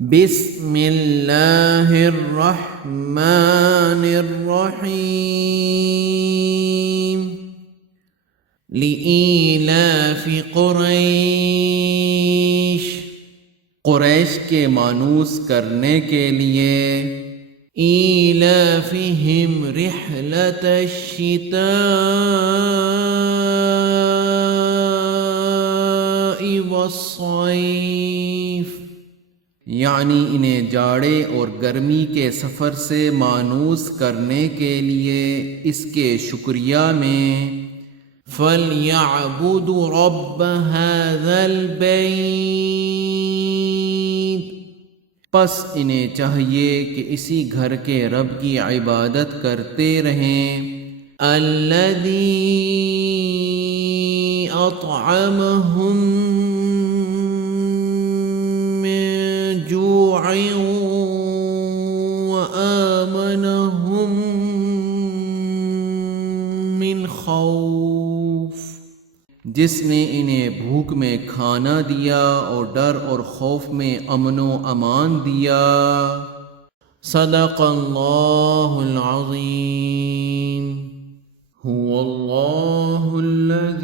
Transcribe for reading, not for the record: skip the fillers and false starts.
بسم اللہ الرحمن الرحیم لإیلاف قریش، قریش کے مانوس کرنے کے لیے، ایلافہم رحلۃ الشتاء والصیف، یعنی انہیں جاڑے اور گرمی کے سفر سے مانوس کرنے کے لیے اس کے شکریہ میں فَلْيَعْبُدُوا رَبَّ هَذَا الْبَيْتِ، پس انہیں چاہیے کہ اسی گھر کے رب کی عبادت کرتے رہیں، الَّذِي أَطْعَمَهُم جوع وآمنهم من خوف، جس نے انہیں بھوک میں کھانا دیا اور ڈر اور خوف میں امن و امان دیا۔ صدق اللہ العظیم۔ هو اللہ الذی